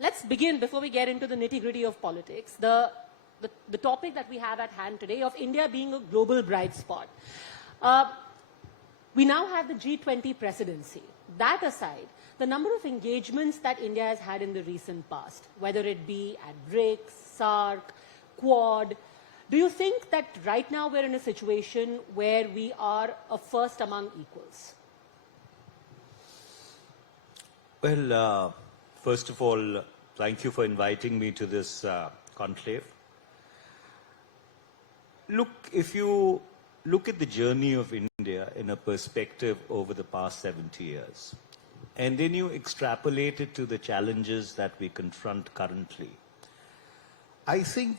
let's begin, before we get into the nitty-gritty of politics, the topic that we have at hand today of India being a global bright spot. We now have the G20 presidency. That aside, the number of engagements that India has had in the recent past, whether it be at BRICS, SAARC, Quad, do you think that right now we're in a situation where we are a first among equals? Well, first of all, thank you for inviting me to this conclave. Look, if you look at the journey of India in a perspective over the past 70 years, and then you extrapolate it to the challenges that we confront currently, I think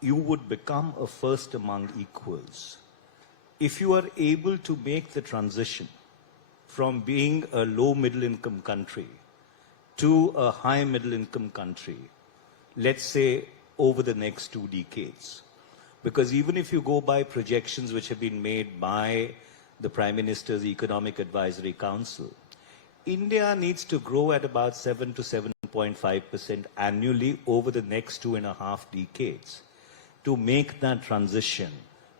you would become a first among equals if you are able to make the transition from being a low middle income country to a high middle income country, let's say over the next 2 decades. Because even if you go by projections which have been made by the Prime Minister's Economic Advisory Council, India needs to grow at about 7 to 7.5% annually over the next 2.5 decades to make that transition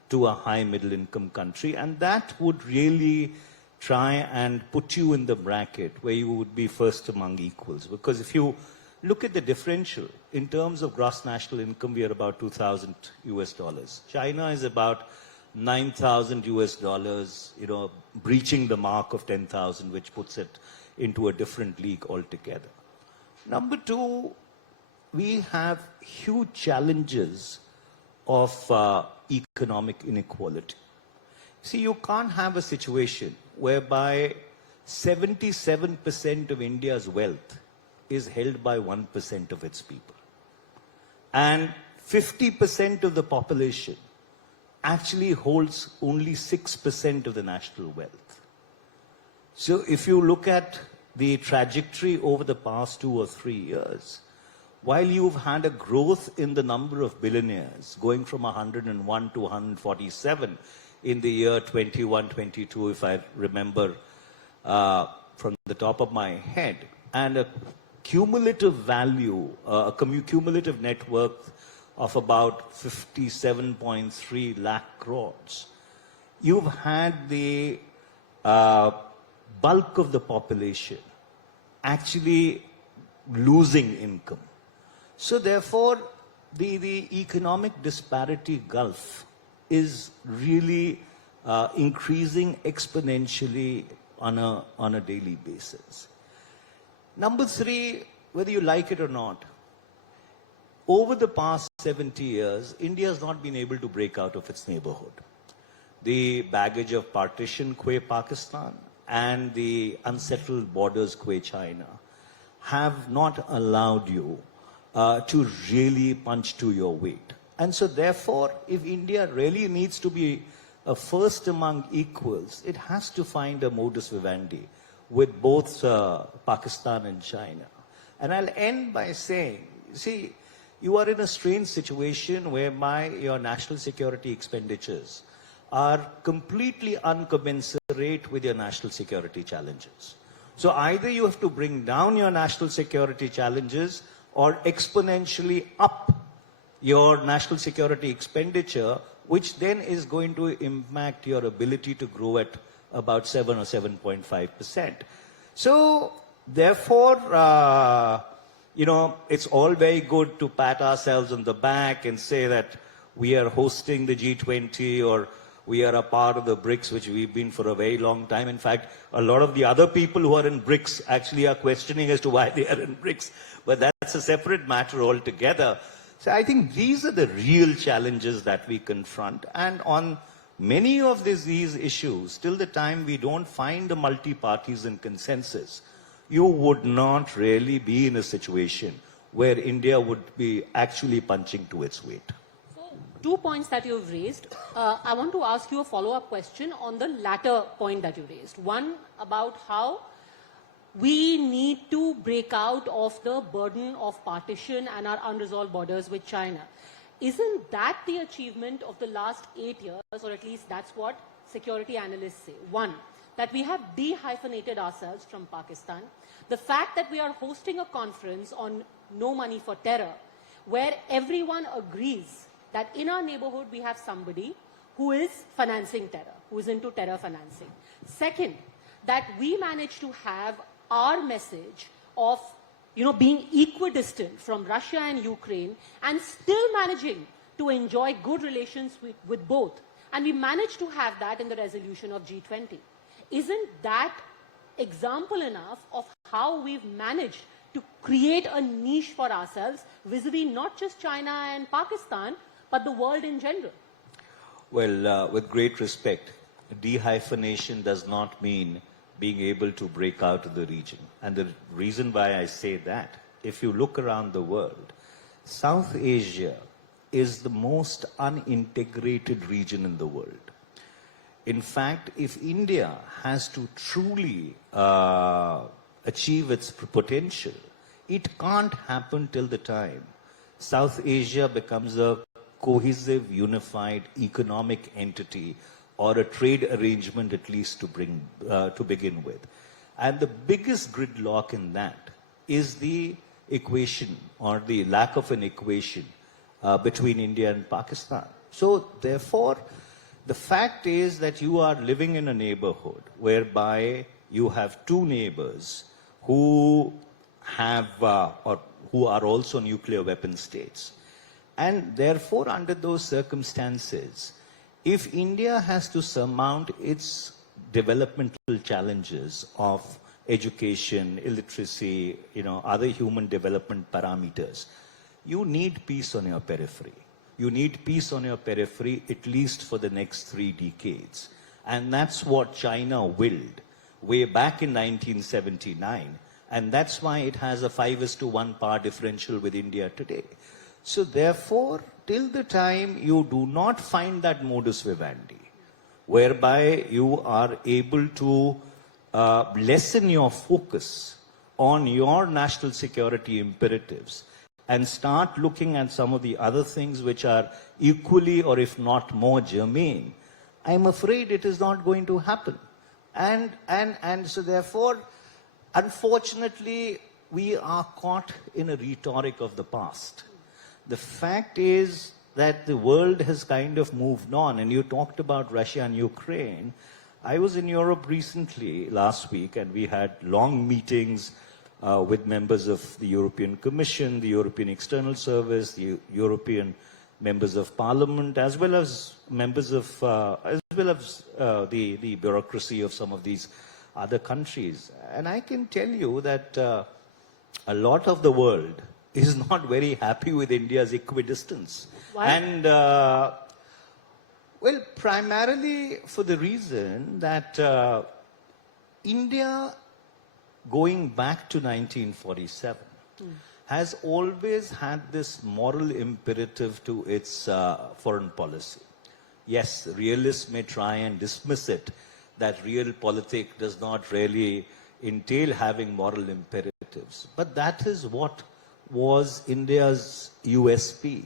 to a high middle income country. And that would really try and put you in the bracket where you would be first among equals. Because if you look at the differential in terms of gross national income, we are about $2,000 US. China is about $9,000 US, breaching the mark of 10,000, which puts it into a different league altogether. Number two, we have huge challenges of economic inequality. See, you can't have a situation whereby 77% of India's wealth is held by 1% of its people. And 50% of the population actually holds only 6% of the national wealth. So if you look at the trajectory over the past 2 or 3 years, while you've had a growth in the number of billionaires going from 101 to 147 in the year 21-22, if I remember from the top of my head, and a cumulative value, a cumulative net worth of about 57.3 lakh crores, you've had the bulk of the population actually losing income. So therefore, the economic disparity gulf is really increasing exponentially on a daily basis. Number three, whether you like it or not, over the past 70 years, India has not been able to break out of its neighborhood. The baggage of partition, qua Pakistan, and the unsettled borders, qua China, have not allowed you to really punch to your weight. And so therefore, if India really needs to be a first among equals, it has to find a modus vivendi with both Pakistan and China. And I'll end by saying, see, you are in a strange situation whereby your national security expenditures are completely uncommensurate with your national security challenges. So either you have to bring down your national security challenges or exponentially up your national security expenditure, which then is going to impact your ability to grow at about 7 or 7.5%. So therefore, it's all very good to pat ourselves on the back and say that we are hosting the G20 or we are a part of the BRICS, which we've been for a very long time. In fact, a lot of the other people who are in BRICS actually are questioning as to why they are in BRICS. But that's a separate matter altogether. So I think these are the real challenges that we confront. And on many of these issues, till the time we don't find a multi-partisan consensus, you would not really be in a situation where India would be actually punching to its weight. So, 2 points that you've raised. I want to ask you a follow-up question on the latter point that you raised. One, about how we need to break out of the burden of partition and our unresolved borders with China. Isn't that the achievement of the last 8 years, or at least that's what security analysts say? One, that we have de-hyphenated ourselves from Pakistan, the fact that we are hosting a conference on no money for terror, where everyone agrees that in our neighborhood we have somebody who is financing terror, who is into terror financing. Second, that we managed to have our message of being equidistant from Russia and Ukraine and still managing to enjoy good relations with both. And we managed to have that in the resolution of G20. Isn't that example enough of how we've managed to create a niche for ourselves vis-a-vis not just China and Pakistan, but the world in general? Well, with great respect, dehyphenation does not mean being able to break out of the region. And the reason why I say that, if you look around the world, South Asia is the most unintegrated region in the world. In fact, if India has to truly achieve its potential, it can't happen till the time South Asia becomes a cohesive, unified economic entity or a trade arrangement at least to begin with. And the biggest gridlock in that is the equation or the lack of an equation between India and Pakistan. So therefore, the fact is that you are living in a neighborhood whereby you have two neighbors who have or who are also nuclear weapon states. And therefore, under those circumstances, if India has to surmount its developmental challenges of education, illiteracy, other human development parameters, you need peace on your periphery. You need peace on your periphery at least for the next 3 decades. And that's what China willed way back in 1979. And that's why it has a 5:1 power differential with India today. So therefore, till the time you do not find that modus vivendi, whereby you are able to lessen your focus on your national security imperatives and start looking at some of the other things which are equally or if not more germane, I'm afraid it is not going to happen. And so therefore, unfortunately, we are caught in a rhetoric of the past. The fact is that the world has kind of moved on, and you talked about Russia and Ukraine. I was in Europe recently, last week, and we had long meetings with members of the European Commission, the European External Service, the European members of Parliament, as well as members of, the bureaucracy of some of these other countries. And I can tell you that a lot of the world is not very happy with India's equidistance. Why? And, well, primarily for the reason that India, going back to 1947, has always had this moral imperative to its foreign policy. Yes, realists may try and dismiss it, that realpolitik does not really entail having moral imperatives. But that is what was India's USP.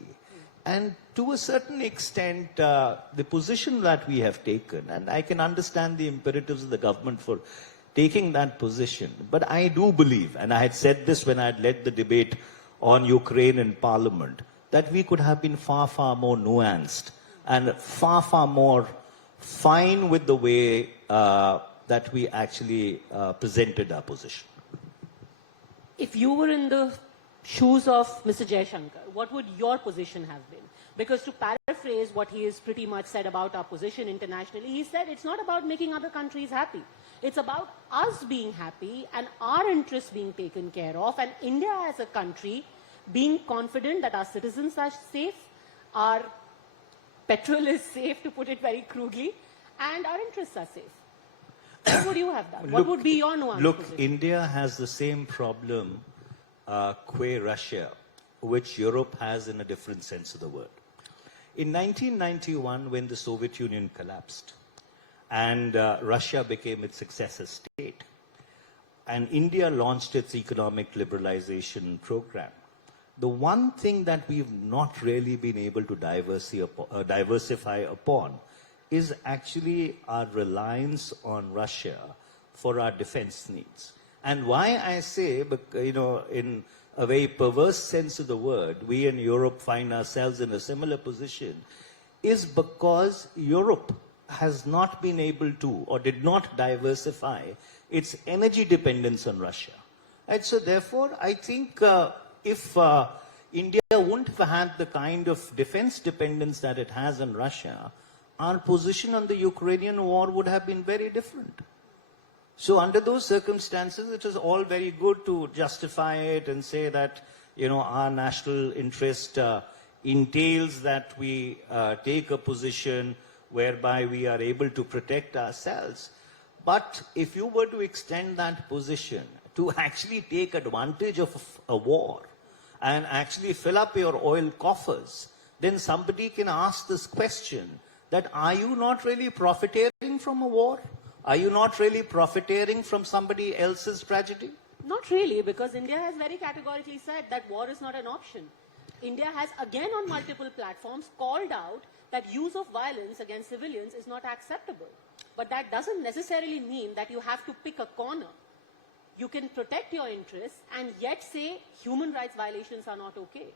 And to a certain extent, the position that we have taken, and I can understand the imperatives of the government for taking that position, but I do believe, and I had said this when I had led the debate on Ukraine in Parliament, that we could have been far, far more nuanced and far, far more fine with the way that we actually presented our position. If you were in the shoes of Mr. Jaishankar, what would your position have been? Because to paraphrase what he has pretty much said about our position internationally, he said it's not about making other countries happy. It's about us being happy and our interests being taken care of, and India as a country being confident that our citizens are safe, our petrol is safe, to put it very crudely, and our interests are safe. What would you have done? What would be your nuance? Look, position? India has the same problem qua Russia, which Europe has in a different sense of the word. In 1991, when the Soviet Union collapsed and Russia became its successor state, and India launched its economic liberalization program, the one thing that we've not really been able to diversify upon is actually our reliance on Russia for our defense needs. And why I say, in a very perverse sense of the word, we in Europe find ourselves in a similar position, is because Europe has not been able to or did not diversify its energy dependence on Russia. And so therefore, I think if India wouldn't have had the kind of defense dependence that it has on Russia, our position on the Ukrainian war would have been very different. So under those circumstances, it is all very good to justify it and say that, our national interest entails that we take a position whereby we are able to protect ourselves. But if you were to extend that position to actually take advantage of a war and actually fill up your oil coffers, then somebody can ask this question that are you not really profiteering from a war? Are you not really profiteering from somebody else's tragedy? Not really, because India has very categorically said that war is not an option. India has again on multiple platforms called out that use of violence against civilians is not acceptable. But that doesn't necessarily mean that you have to pick a corner. You can protect your interests and yet say human rights violations are not okay.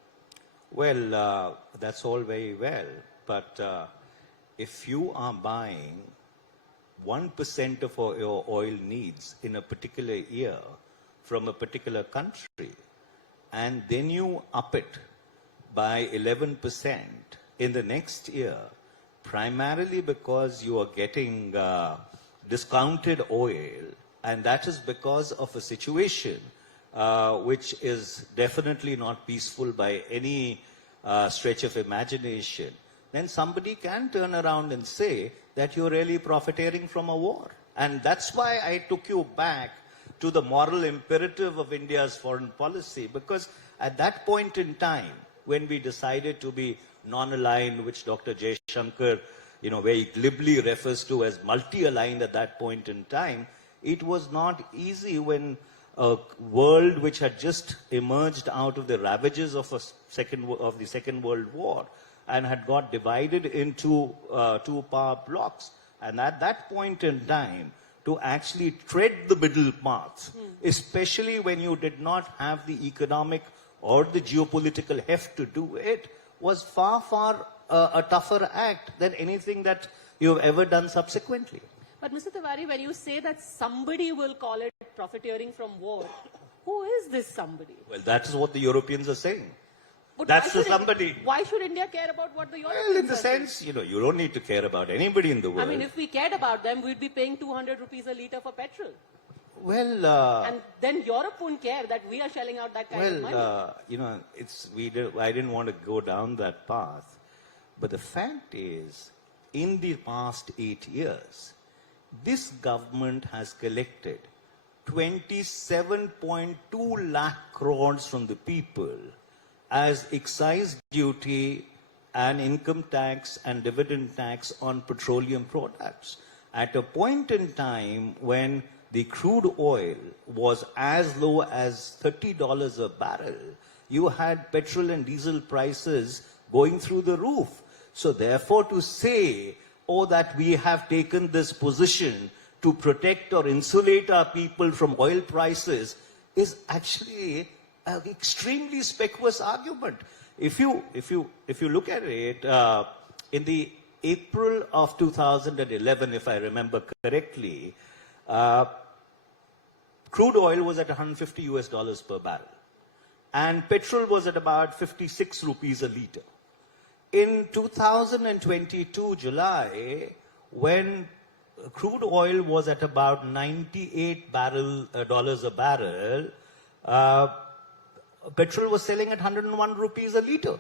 Well, that's all very well. But if you are buying 1% of your oil needs in a particular year from a particular country, and then you up it by 11% in the next year, primarily because you are getting discounted oil, and that is because of a situation which is definitely not peaceful by any stretch of imagination, then somebody can turn around and say that you're really profiteering from a war. And that's why I took you back to the moral imperative of India's foreign policy, because at that point in time, when we decided to be non-aligned, which Dr. Jaishankar, very glibly refers to as multi-aligned at that point in time, it was not easy when a world which had just emerged out of the ravages of the Second World War and had got divided into two power blocks. And at that point in time, to actually tread the middle path, especially when you did not have the economic or the geopolitical heft to do it, was far, far a tougher act than anything that you've ever done subsequently. But Mr. Tewari, when you say that somebody will call it profiteering from war, who is this somebody? Well, that is what the Europeans are saying. But That's the somebody. Why should India care about what the Europeans Well, in the are saying? sense, you don't need to care about anybody in the world. I mean, if we cared about them, we'd be paying 200 rupees a litre for petrol. Well, and then Europe won't care that we are shelling out that kind of money. I didn't want to go down that path. But the fact is, in the past 8 years, this government has collected 27.2 lakh crores from the people as excise duty and income tax and dividend tax on petroleum products. At a point in time when the crude oil was as low as $30 a barrel, you had petrol and diesel prices going through the roof. So therefore to say, that we have taken this position to protect or insulate our people from oil prices is actually an extremely speculative argument. If you look at it, in the April of 2011, if I remember correctly, crude oil was at $150 per barrel, and petrol was at about 56 rupees a litre. In 2022 July, when crude oil was at about $98 a barrel, petrol was selling at 101 rupees a litre.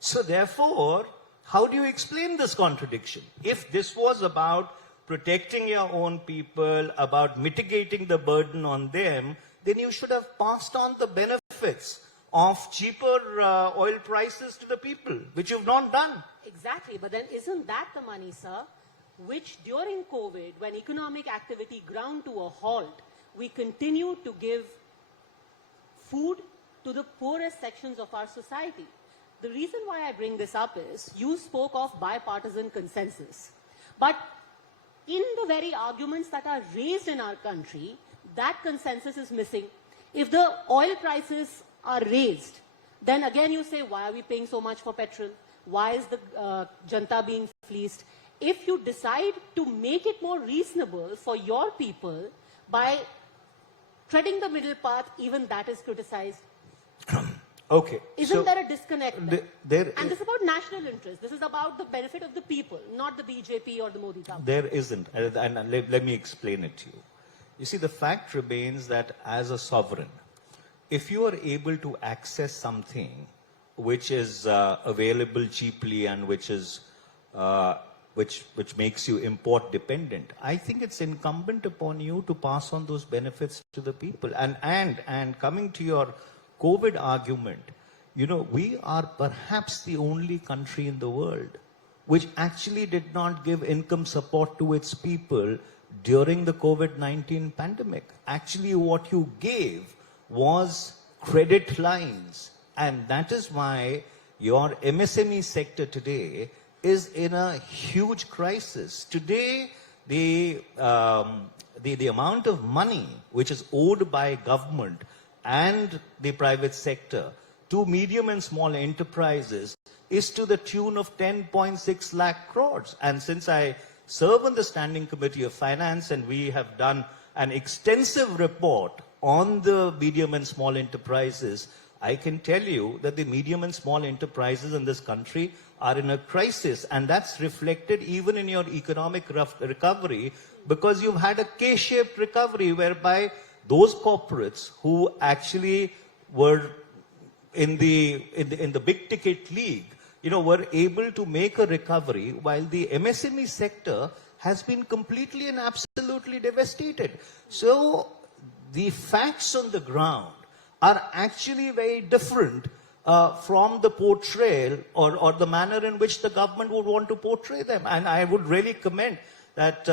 So therefore, how do you explain this contradiction? If this was about protecting your own people, about mitigating the burden on them, then you should have passed on the benefits of cheaper oil prices to the people, which you've not done. Exactly, but then isn't that the money, sir, which during COVID, when economic activity ground to a halt, we continue to give food to the poorest sections of our society? The reason why I bring this up is, you spoke of bipartisan consensus. But in the very arguments that are raised in our country, that consensus is missing. If the oil prices are raised, then again you say, why are we paying so much for petrol? Why is the Janta being fleeced? If you decide to make it more reasonable for your people by treading the middle path, even that is criticized. Okay. Isn't there a disconnect there? And is, this is about national interest. This is about the benefit of the people, not the BJP or the Modi government. there isn't. And let me explain it to you. You see, the fact remains that as a sovereign, if you are able to access something which is available cheaply and which is which makes you import dependent, I think it's incumbent upon you to pass on those benefits to the people. And coming to your COVID argument, you know, we are perhaps the only country in the world which actually did not give income support to its people during the COVID-19 pandemic. Actually, what you gave was credit lines. And that is why your MSME sector today is in a huge crisis. Today, the amount of money which is owed by government and the private sector to medium and small enterprises is to the tune of 10.6 lakh crores. And since I serve on the Standing Committee of Finance and we have done an extensive report on the medium and small enterprises, I can tell you that the medium and small enterprises in this country are in a crisis, and that's reflected even in your economic recovery, because you've had a K-shaped recovery whereby those corporates who actually were in the big ticket league, you know, were able to make a recovery, while the MSME sector has been completely and absolutely devastated. So the facts on the ground are actually very different from the portrayal or the manner in which the government would want to portray them. And I would really commend that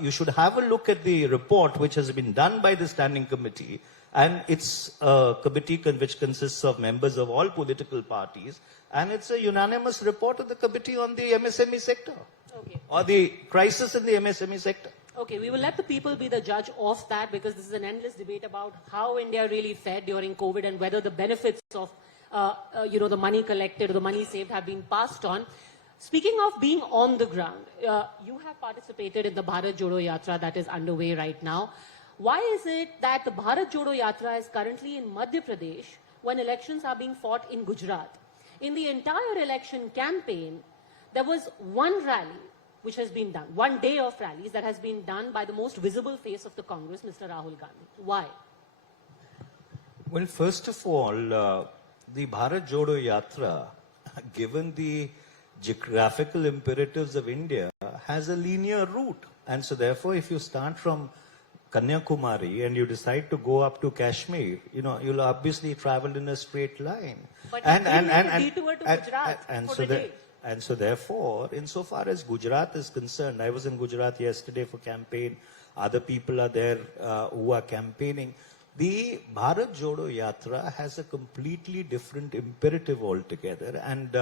you should have a look at the report which has been done by the Standing Committee. And it's a committee which consists of members of all political parties. And it's a unanimous report of the Committee on the MSME sector. Okay. Or the crisis in the MSME sector. Okay, we will let the people be the judge of that, because this is an endless debate about how India really fared during COVID and whether the benefits of the money collected or the money saved have been passed on. Speaking of being on the ground, you have participated in the Bharat Jodo Yatra that is underway right now. Why is it that the Bharat Jodo Yatra is currently in Madhya Pradesh when elections are being fought in Gujarat? In the entire election campaign, there was one rally which has been done, one day of rallies that has been done by the most visible face of the Congress, Mr. Rahul Gandhi. Why? Well, first of all, the Bharat Jodo Yatra, given the geographical imperatives of India, has a linear route. And so therefore, if you start from Kanyakumari and you decide to go up to Kashmir, you know, you'll obviously travel in a straight line. But a detour to Gujarat for the day. And so therefore, insofar as Gujarat is concerned, I was in Gujarat yesterday for campaign. Other people are there who are campaigning. The Bharat Jodo Yatra has a completely different imperative altogether. And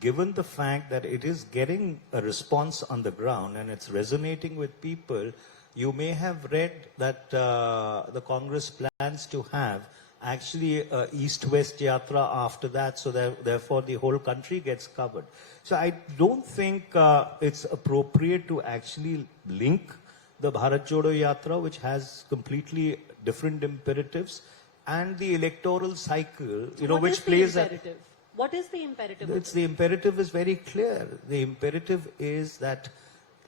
given the fact that it is getting a response on the ground and it's resonating with people, you may have read that the Congress plans to have actually East-West Yatra after that, so therefore the whole country gets covered. So I don't think it's appropriate to actually link the Bharat Jodo Yatra, which has completely different imperatives, and the electoral cycle, you know, which plays a... What is the imperative? The imperative is very clear. The imperative is that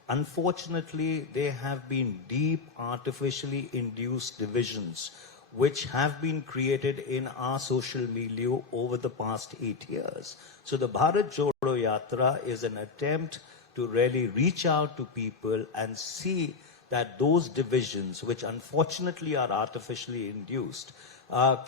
unfortunately there have been deep artificially induced divisions which have been created in our social milieu over the past 8 years. So the Bharat Jodo Yatra is an attempt to really reach out to people and see that those divisions, which unfortunately are artificially induced,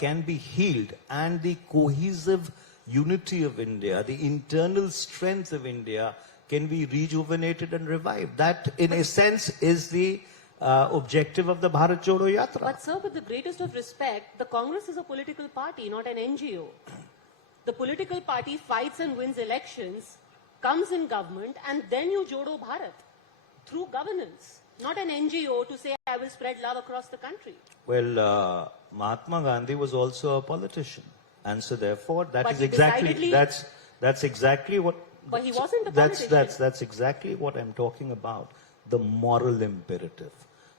can be healed, and the cohesive unity of India, the internal strength of India, can be rejuvenated and revived. That, in a sense, is the objective of the Bharat Jodo Yatra. But sir, with the greatest of respect, the Congress is a political party, not an NGO. The political party fights and wins elections, comes in government, and then you Jodo Bharat. through governance, not an NGO to say, I will spread love across the country. Well, Mahatma Gandhi was also a politician. And so therefore, But he decidedly- that's exactly what... But he wasn't a politician. That's exactly what I'm talking about, the moral imperative.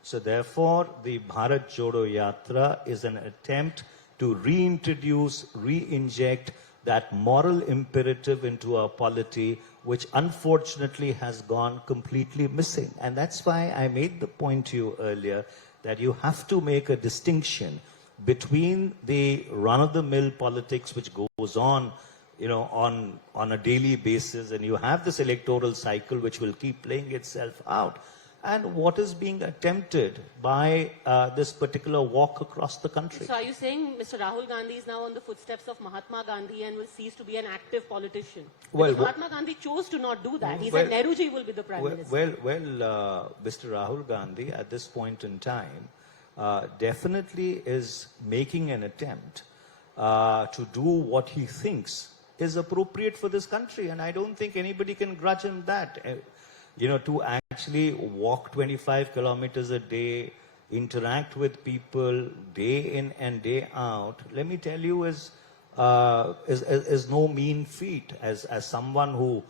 So therefore, the Bharat Jodo Yatra is an attempt to reintroduce, re-inject that moral imperative into our polity, which unfortunately has gone completely missing. And that's why I made the point to you earlier that you have to make a distinction between the run-of-the-mill politics which goes on, on a daily basis, and you have this electoral cycle which will keep playing itself out, and what is being attempted by this particular walk across the country. So are you saying Mr. Rahul Gandhi is now on the footsteps of Mahatma Gandhi and will cease to be an active politician? Well, because Mahatma Gandhi chose to not do that. He said Nehruji will be the Prime Minister. Mr. Rahul Gandhi at this point in time definitely is making an attempt to do what he thinks is appropriate for this country, and I don't think anybody can grudge him that. To actually walk 25 kilometers a day, interact with people day in and day out, let me tell you, is no mean feat. As someone who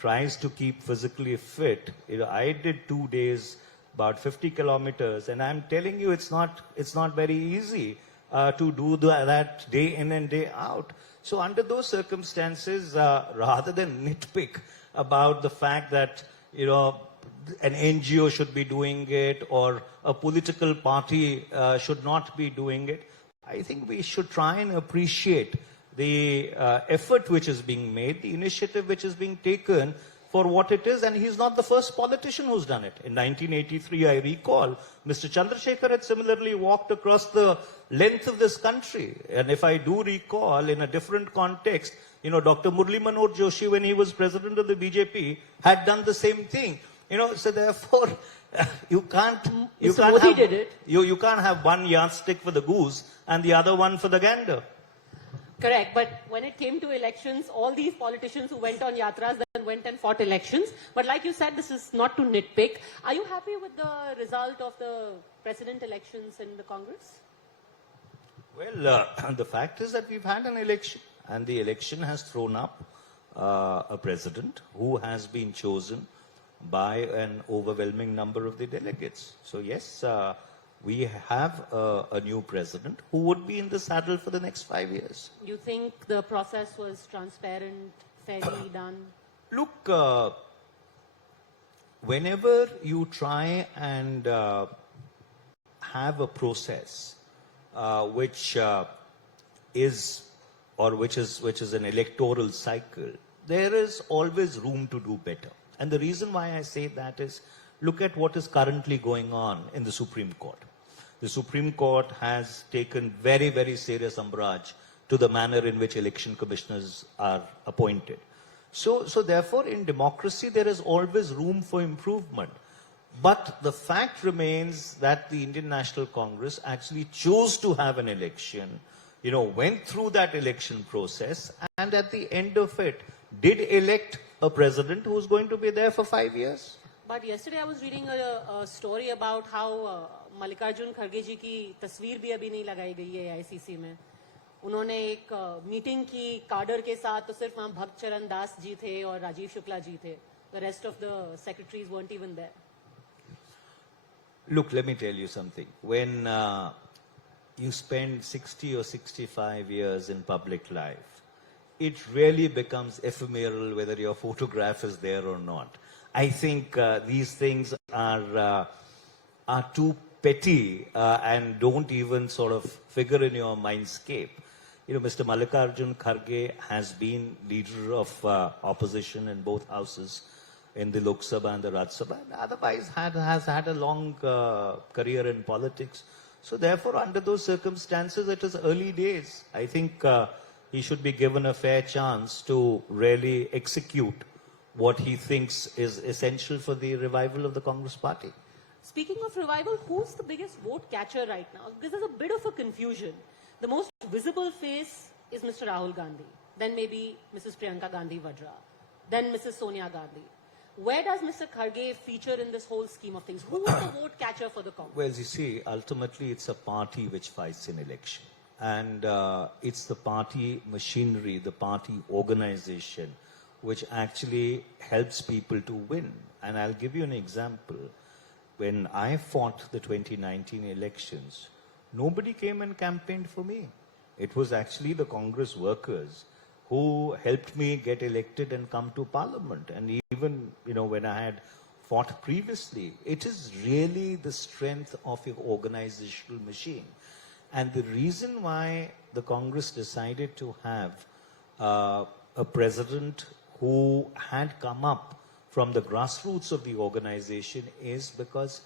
tries to keep physically fit, I did 2 days, about 50 kilometers, and I'm telling you, it's not very easy to do that day in and day out. So under those circumstances, rather than nitpick about the fact that an NGO should be doing it or a political party should not be doing it, I think we should try and appreciate the effort which is being made, the initiative which is being taken for what it is. And he's not the first politician who's done it. In 1983, I recall, Mr. Chandrasekhar had similarly walked across the length of this country. And if I do recall, in a different context, Dr. Murli Manoj Joshi, when he was president of the BJP, had done the same thing. So therefore, you can't have one yardstick for the goose and the other one for the gander. Correct, but when it came to elections, all these politicians who went on yatras then went and fought elections. But like you said, this is not to nitpick. Are you happy with the result of the president elections in the Congress? Well, the fact is that we've had an election, and the election has thrown up a president who has been chosen by an overwhelming number of the delegates. So yes, we have a new president who would be in the saddle for the next 5 years. You think the process was transparent, fairly done? Look, whenever you try and have a process which is an electoral cycle, there is always room to do better. And the reason why I say that is, look at what is currently going on in the Supreme Court. The Supreme Court has taken very, very serious umbrage to the manner in which election commissioners are appointed. So therefore, in democracy, there is always room for improvement. But the fact remains that the Indian National Congress actually chose to have an election, went through that election process, and at the end of it, did elect a president who's going to be there for 5 years. But yesterday I was reading a story about how Mallikarjun खड़गे जी की तस्वीर भी अभी नहीं लगाई गई है ICC में. उन्होंने एक मीटिंग की काडर के साथ, तो सिर्फ वहां भक्त चरण दास जी थे और राजीव शुक्ला जी थे. The rest of the secretaries weren't even there. Look, let me tell you something. When you spend 60 or 65 years in public life, it really becomes ephemeral whether your photograph is there or not. I think these things are too petty and don't even sort of figure in your mindscape. Mr. Mallikarjun Kharge has been leader of opposition in both houses, in the Lok Sabha and the Raj Sabha, and otherwise has had a long career in politics. So therefore, under those circumstances, it is early days. I think he should be given a fair chance to really execute what he thinks is essential for the revival of the Congress party. Speaking of revival, who's the biggest vote catcher right now? Because there's a bit of a confusion. The most visible face is Mr. Rahul Gandhi. Then maybe Mrs. Priyanka Gandhi Vadra. Then Mrs. Sonia Gandhi. Where does Mr. Kharge feature in this whole scheme of things? Who is the vote catcher for the Congress? Well, you see, ultimately it's a party which fights an election. And it's the party machinery, the party organization, which actually helps people to win. And I'll give you an example. When I fought the 2019 elections, nobody came and campaigned for me. It was actually the Congress workers who helped me get elected and come to Parliament. And even, when I had fought previously, it is really the strength of your organizational machine. And the reason why the Congress decided to have a president who had come up from the grassroots of the organization is because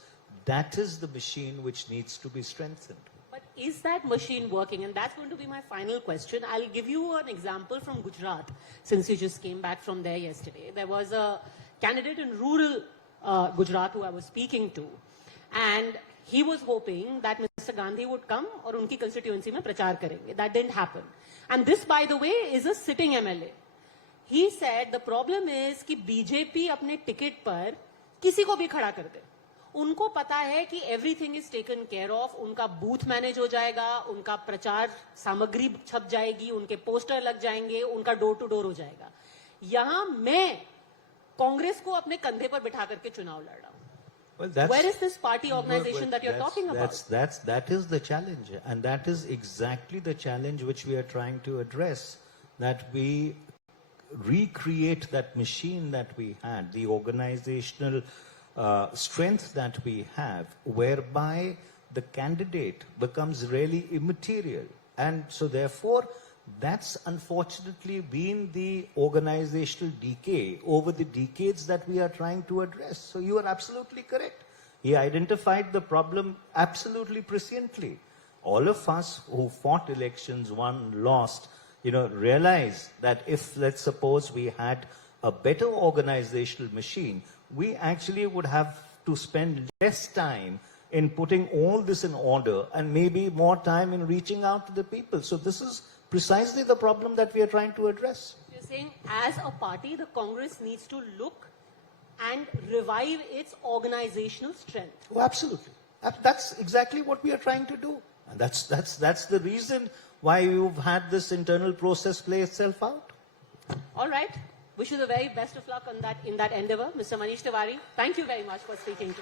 that is the machine which needs to be strengthened. But is that machine working? And that's going to be my final question. I'll give you an example from Gujarat, since you just came back from there yesterday. There was a candidate in rural Gujarat who I was speaking to, and he was hoping that Mr. Gandhi would come और उनकी constituency में प्रचार करेंगे. That didn't happen. And this, by the way, is a sitting MLA. He said the problem is कि BJP अपने ticket पर किसी को भी खड़ा कर दे. उनको पता है कि everything is taken care of. उनका बूथ मैनेज हो जाएगा, उनका प्रचार सामग्री छप जाएगी, उनके पोस्टर लग जाएंगे, उनका डोर टू डोर हो जाएगा. यहाँ मैं कांग्रेस को अपने कंधे पर बिठा करके चुनाव लड़ रहा हूँ. Well, where is this party organization that you're talking about? That is the challenge, and that is exactly the challenge which we are trying to address. That we recreate that machine that we had, the organizational strength that we have, whereby the candidate becomes really immaterial, and so therefore that's unfortunately been the organizational decay over the decades that we are trying to address. So you are absolutely correct. He identified the problem absolutely presciently. All of us who fought elections, won, lost, realize that if, let's suppose, we had a better organizational machine, we actually would have to spend less time in putting all this in order and maybe more time in reaching out to the people. So this is precisely the problem that we are trying to address. You're saying as a party, the Congress needs to look and revive its organizational strength. Oh, absolutely. That's exactly what we are trying to do. And that's the reason why you've had this internal process play itself out. All right. Wish you the very best of luck in that endeavor. Mr. Manish Tewari, thank you very much for speaking to